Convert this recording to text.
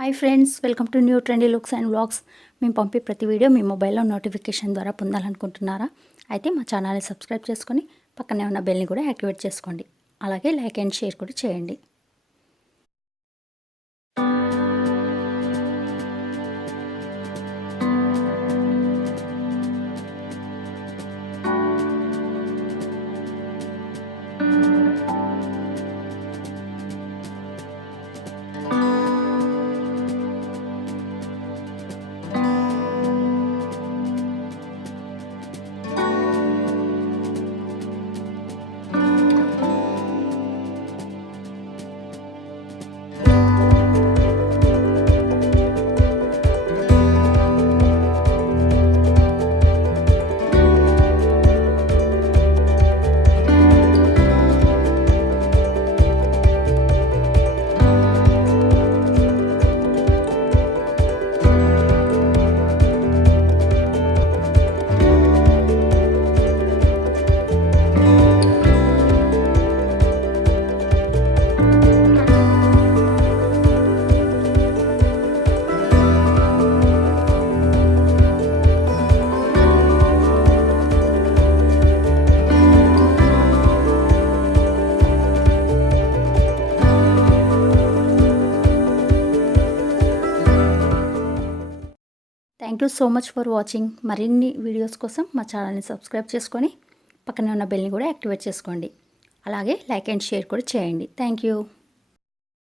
Hi friends, welcome to new trendy looks and vlogs. మేము పంపే ప్రతి వీడియో మీ మొబైల్లో నోటిఫికేషన్ ద్వారా పొందాలనుకుంటున్నారా? అయితే మా ఛానల్ని సబ్స్క్రైబ్ చేసుకొని పక్కనే ఉన్న బెల్ని కూడా యాక్టివేట్ చేసుకోండి. అలాగే లైక్ అండ్ షేర్ కూడా చేయండి. Thank you so much for watching. మరిన్ని వీడియోస్ కోసం మా ఛానల్ని సబ్స్క్రైబ్ చేసుకొని పక్కనే ఉన్న బెల్ని కూడా యాక్టివేట్ చేసుకోండి. అలాగే లైక్ అండ్ షేర్ కూడా చేయండి. Thank you.